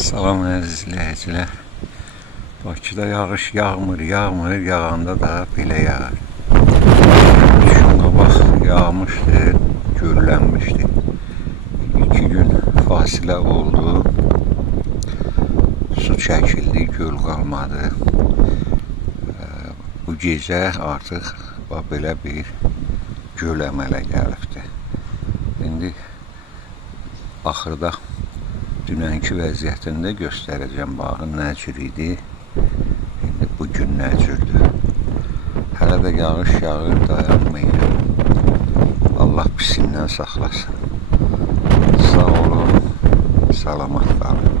Salam əziz izləyicilər. Bakıda yağış yağmır, yağanda da belə yağır. 3 gün qabaq yağmışdı, göllənmişdi. 2 gün fasilə oldu, su çəkildi, göl qalmadı. Bu gecə artıq belə bir göl əmələ gəlibdi. İndi axırda dünənki vəziyyətində göstərəcəm, baxın nə cür idi, indi bugün nə cürdür. Hələ də yağış yağır, dayanmayır. Allah pisindən saxlasın. Sağ olun, salamat qalın.